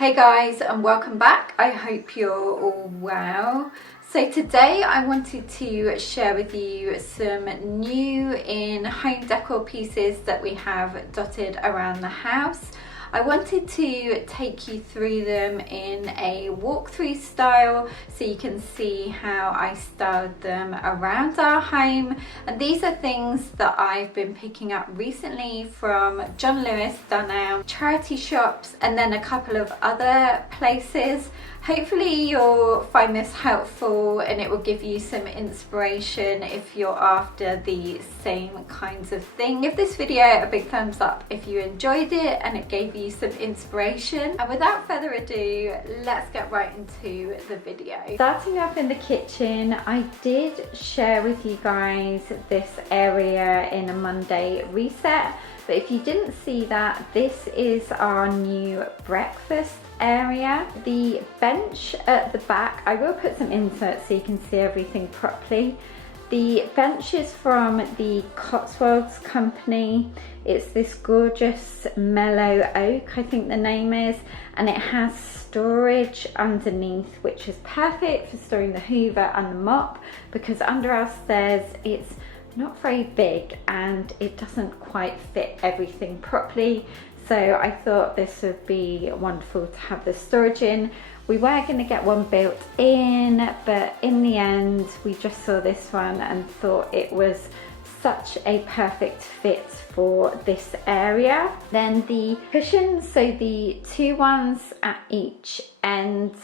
Hey guys, and welcome back. I hope you're all well. So today I wanted to share with you some new in home decor pieces that we have dotted around the house. I wanted to take you through them in a walkthrough style so you can see how I styled them around our home. And these are things that I've been picking up recently from John Lewis, Dunelm, charity shops, and then a couple of other places. Hopefully you'll find this helpful and it will give you some inspiration if you're after the same kinds of thing. Give this video a big thumbs up if you enjoyed it and it gave you some inspiration. And without further ado, let's get right into the video. Starting off in the kitchen, I did share with you guys this area in a Monday reset. But if you didn't see that, this is our new breakfast area. The bench at the back, I will put some inserts so you can see everything properly. The bench is from the Cotswolds company. It's this gorgeous mellow oak, I think the name is, and it has storage underneath, which is perfect for storing the hoover and the mop, because under our stairs it's not very big and it doesn't quite fit everything properly. So I thought this would be wonderful to have the storage in. We were going to get one built in, but in the end we just saw this one and thought it was such a perfect fit for this area. Then the cushions, so the two ones at each end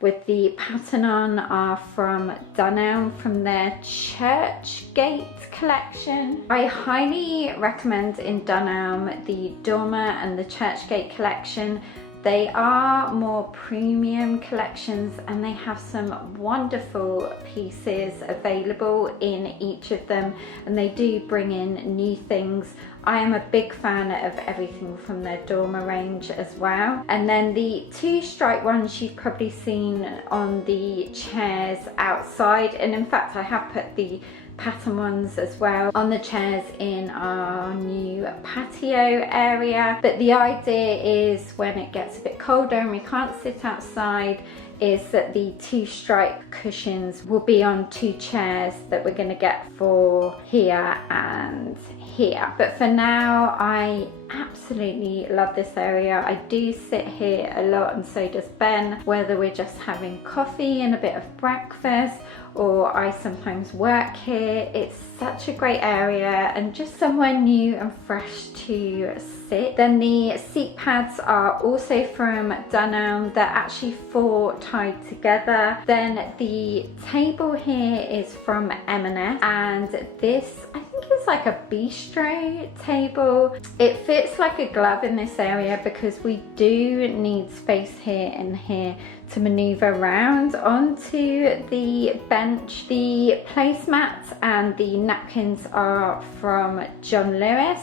with the pattern on, are from Dunelm, from their Church Gate collection. I highly recommend in Dunelm the Dormer and the Church Gate collection. They are more premium collections and they have some wonderful pieces available in each of them, and they do bring in new things. I am a big fan of everything from their Dormer range as well. And then the two stripe ones you've probably seen on the chairs outside, and in fact I have put the pattern ones as well on the chairs in our new patio area. But the idea is when it gets a bit colder and we can't sit outside, is that the two stripe cushions will be on two chairs that we're going to get for here and here. But for now, I absolutely love this area. I do sit here a lot, and so does Ben, whether we're just having coffee and a bit of breakfast, or I sometimes work here. It's such a great area and just somewhere new and fresh to sit. Then the seat pads are also from Dunelm. They're actually 4 tied together. Then the table here is from M&S, and this, I think it's like a bistro table. It fits like a glove in this area because we do need space here and here to maneuver around onto the bench. The placemats and the napkins are from John Lewis.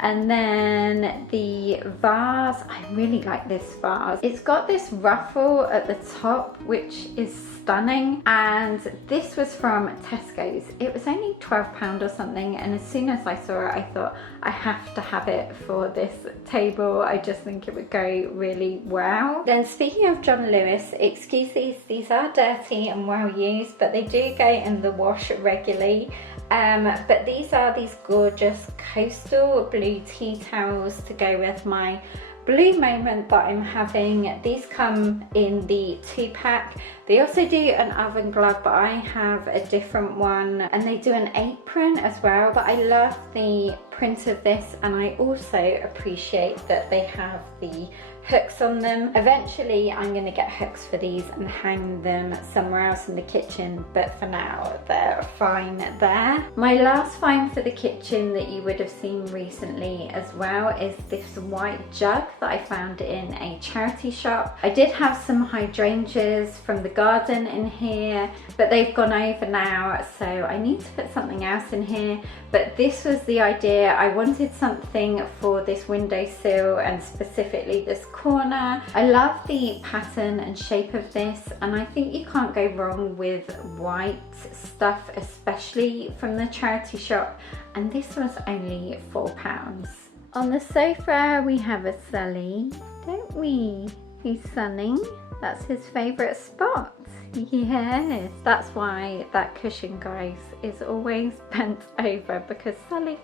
And then the vase, I really like this vase. It's got this ruffle at the top, which is stunning. And this was from Tesco's. It was only £12 or something. And as soon as I saw it, I thought I have to have it for this table. I just think it would go really well. Then speaking of John Lewis, excuse these are dirty and well used, but they do go in the wash regularly. But these are these gorgeous coastal blue tea towels to go with my blue moment that I'm having. These come in the 2-pack. They also do an oven glove, but I have a different one, and they do an apron as well. But I love the print of this, and I also appreciate that they have the hooks on them. Eventually I'm going to get hooks for these and hang them somewhere else in the kitchen, but for now they're fine there. My last find for the kitchen that you would have seen recently as well is this white jug that I found in a charity shop. I did have some hydrangeas from the garden in here, but they've gone over now, so I need to put something else in here. But this was the idea. I wanted something for this windowsill and specifically this corner. I love the pattern and shape of this, and I think you can't go wrong with white stuff, especially from the charity shop, and this was only £4. On the sofa we have a Sully, don't we? He's sunning. That's his favourite spot. Yes, that's why that cushion, guys, is always bent over, because Sully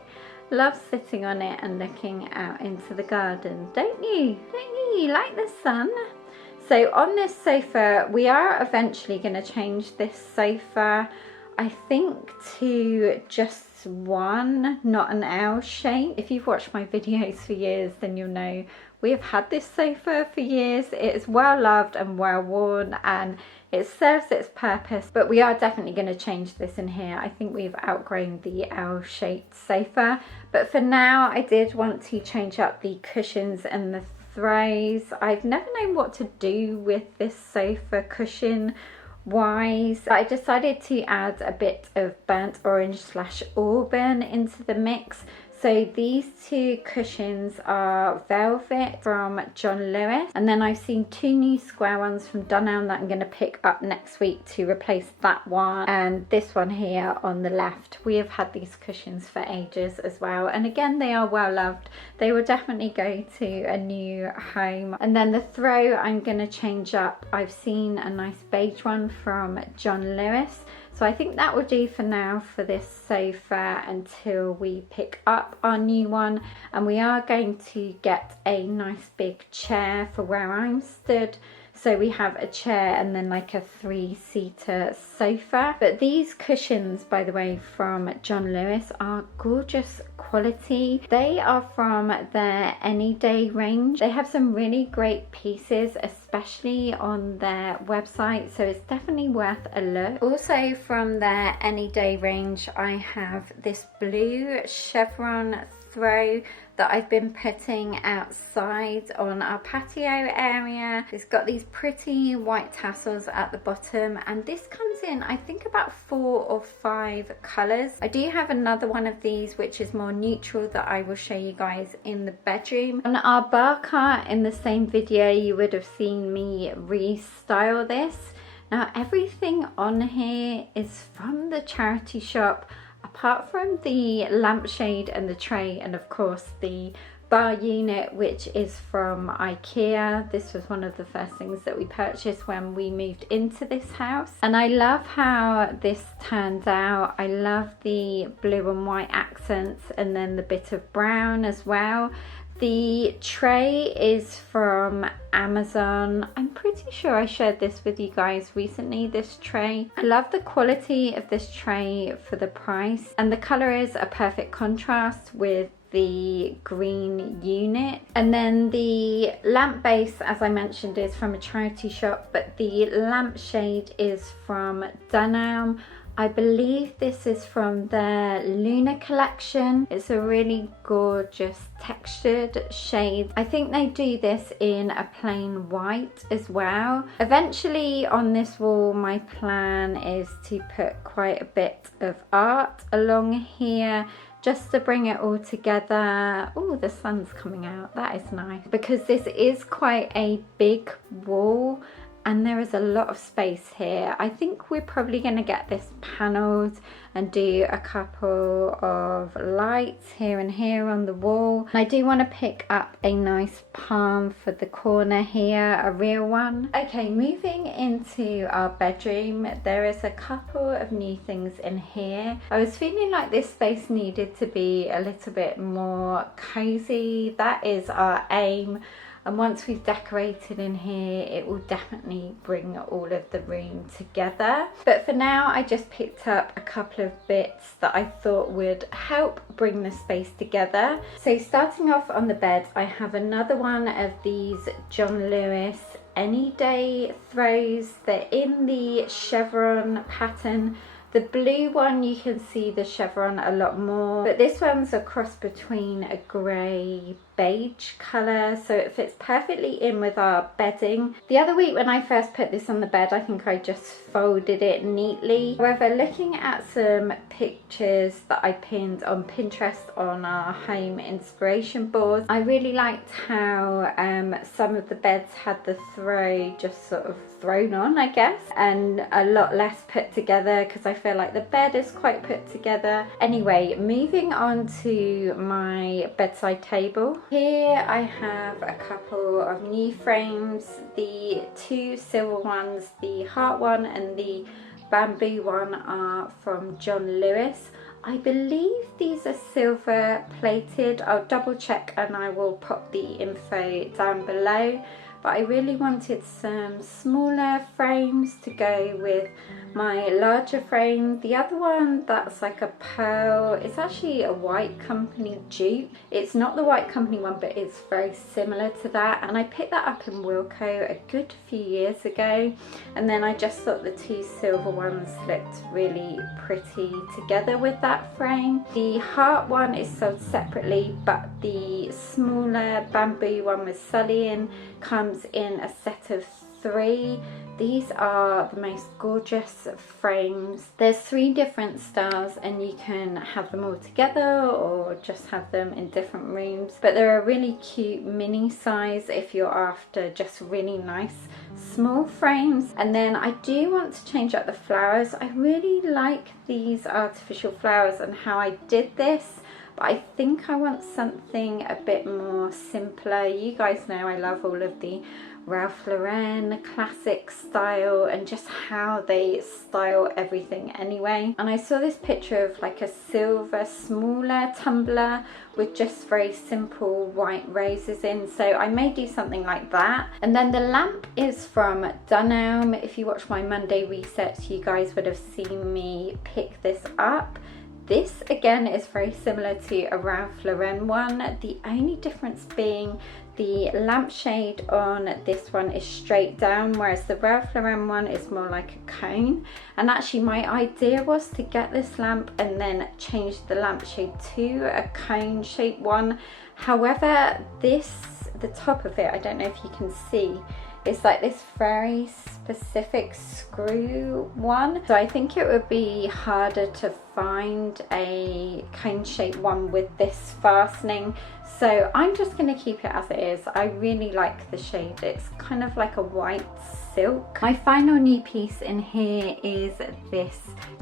loves sitting on it and looking out into the garden. Don't you? Don't you? You like the sun? So on this sofa, we are eventually going to change this sofa, I think, to just one, not an L shape. If you've watched my videos for years, then you'll know we have had this sofa for years. It is well loved and well worn, and it serves its purpose, but we are definitely going to change this in here. I think we've outgrown the L-shaped sofa, but for now I did want to change up the cushions and the throws. I've never known what to do with this sofa cushion wise. I decided to add a bit of burnt orange / auburn into the mix. So these two cushions are velvet from John Lewis, and then I've seen two new square ones from Dunelm that I'm going to pick up next week to replace that one and this one here on the left. We have had these cushions for ages as well, and again, they are well loved. They will definitely go to a new home. And then the throw I'm going to change up. I've seen a nice beige one from John Lewis. So I think that will do for now for this sofa until we pick up our new one. And we are going to get a nice big chair for where I'm stood. So we have a chair and then like a 3-seater sofa. But these cushions, by the way, from John Lewis are gorgeous quality. They are from their Any Day range. They have some really great pieces, especially on their website, so it's definitely worth a look. Also from their Any Day range, I have this blue chevron throw that I've been putting outside on our patio area. It's got these pretty white tassels at the bottom, and this comes in, I think, about 4 or 5 colours. I do have another one of these which is more neutral that I will show you guys in the bedroom. On our bar cart in the same video, you would have seen me restyle this. Now everything on here is from the charity shop, apart from the lampshade and the tray, and of course the bar unit, which is from IKEA. This was one of the first things that we purchased when we moved into this house, and I love how this turned out. I love the blue and white accents and then the bit of brown as well. The tray is from Amazon. I'm pretty sure I shared this with you guys recently, this tray. I love the quality of this tray for the price, and the colour is a perfect contrast with the green unit. And then the lamp base, as I mentioned, is from a charity shop, but the lampshade is from Dunelm. I believe this is from their Lunar collection. It's a really gorgeous textured shade. I think they do this in a plain white as well. Eventually on this wall, my plan is to put quite a bit of art along here, just to bring it all together. Oh, the sun's coming out. That is nice, because this is quite a big wall and there is a lot of space here. I think we're probably going to get this panelled and do a couple of lights here and here on the wall. And I do want to pick up a nice palm for the corner here, a real one. Okay, moving into our bedroom, there is a couple of new things in here. I was feeling like this space needed to be a little bit more cozy. That is our aim. And once we've decorated in here, it will definitely bring all of the room together. But for now, I just picked up a couple of bits that I thought would help bring the space together. So starting off on the bed, I have another one of these John Lewis Any Day throws. They're in the chevron pattern. The blue one, you can see the chevron a lot more, but this one's a cross between a grey beige colour, so it fits perfectly in with our bedding. The other week when I first put this on the bed, I think I just folded it neatly. However, looking at some pictures that I pinned on Pinterest on our home inspiration board, I really liked how some of the beds had the throw just sort of thrown on, I guess, and a lot less put together, because I feel like the bed is quite put together. Anyway, moving on to my bedside table. Here I have a couple of new frames, the two silver ones, the heart one and the bamboo one are from John Lewis. I believe these are silver plated. I'll double check and I will pop the info down below. But I really wanted some smaller frames to go with my larger frame. The other one that's like a pearl, it's actually a White Company dupe. It's not the White Company one, but it's very similar to that. And I picked that up in Wilko a good few years ago. And then I just thought the two silver ones looked really pretty together with that frame. The heart one is sold separately, but the smaller bamboo one with sullying comes in a set of 3. These are the most gorgeous frames. There's 3 different styles and you can have them all together or just have them in different rooms, but they're a really cute mini size if you're after just really nice small frames. And then I do want to change up the flowers. I really like these artificial flowers and how I did this, but I think I want something a bit more simpler. You guys know I love all of the Ralph Lauren classic style and just how they style everything anyway. And I saw this picture of like a silver smaller tumbler with just very simple white roses in, so I may do something like that. And then the lamp is from Dunelm. If you watch my Monday resets, you guys would have seen me pick this up. This again is very similar to a Ralph Lauren one, the only difference being the lampshade on this one is straight down, whereas the Ralph Lauren one is more like a cone. And actually my idea was to get this lamp and then change the lampshade to a cone shaped one. However, the top of it, I don't know if you can see, it's like this very specific screw one. So I think it would be harder to find a cone shaped one with this fastening. So I'm just going to keep it as it is. I really like the shade. It's kind of like a white silk. My final new piece in here is this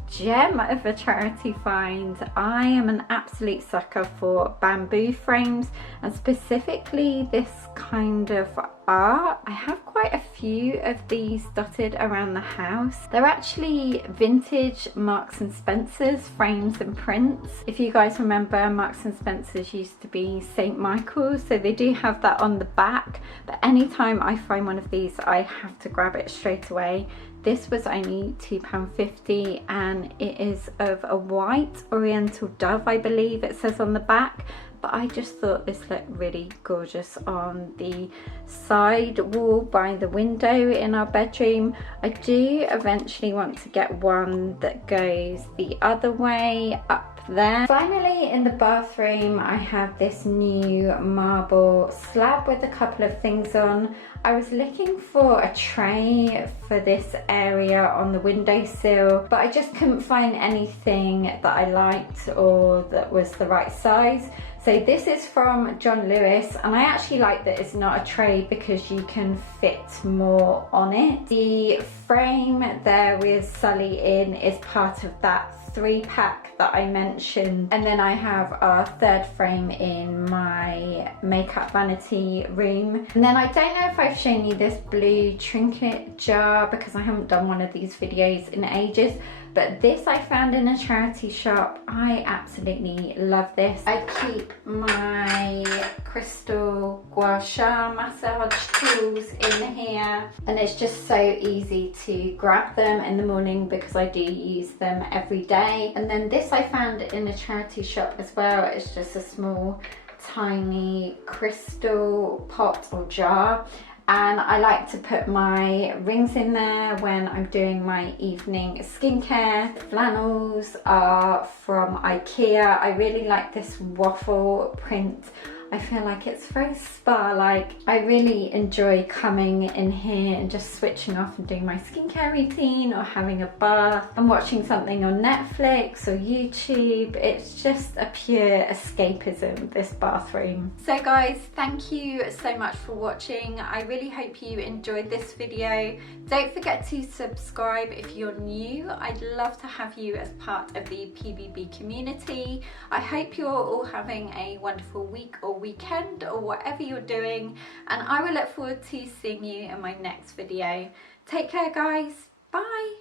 gem of a charity find. I am an absolute sucker for bamboo frames and specifically this kind of art. I have quite a few of these dotted around the house. They're actually vintage Marks and Spencer's frames and prints. If you guys remember, Marks and Spencer's used to be St. Michael's, so they do have that on the back, but anytime I find one of these I have to grab it straight away. This was only £2.50 and it is of a white oriental dove, I believe it says on the back. But I just thought this looked really gorgeous on the side wall by the window in our bedroom. I do eventually want to get one that goes the other way up there. Finally, in the bathroom, I have this new marble slab with a couple of things on. I was looking for a tray for this area on the windowsill, but I just couldn't find anything that I liked or that was the right size. So this is from John Lewis, and I actually like that it's not a tray because you can fit more on it. The frame there with Sully in is part of that 3-pack that I mentioned, and then I have our 3rd frame in my makeup vanity room. And then I don't know if I've shown you this blue trinket jar because I haven't done one of these videos in ages, but this I found in a charity shop. I absolutely love this. I keep my crystal gua sha massage tools in here, and it's just so easy to grab them in the morning because I do use them every day. And then this I found in a charity shop as well. It's just a small tiny crystal pot or jar, and I like to put my rings in there when I'm doing my evening skincare. The flannels are from IKEA. I really like this waffle print. I feel like it's very spa-like. I really enjoy coming in here and just switching off and doing my skincare routine or having a bath and watching something on Netflix or YouTube. It's just a pure escapism, this bathroom. So guys, thank you so much for watching. I really hope you enjoyed this video. Don't forget to subscribe if you're new. I'd love to have you as part of the PBB community. I hope you're all having a wonderful week or your weekend or whatever you're doing, and I will look forward to seeing you in my next video. Take care guys, bye.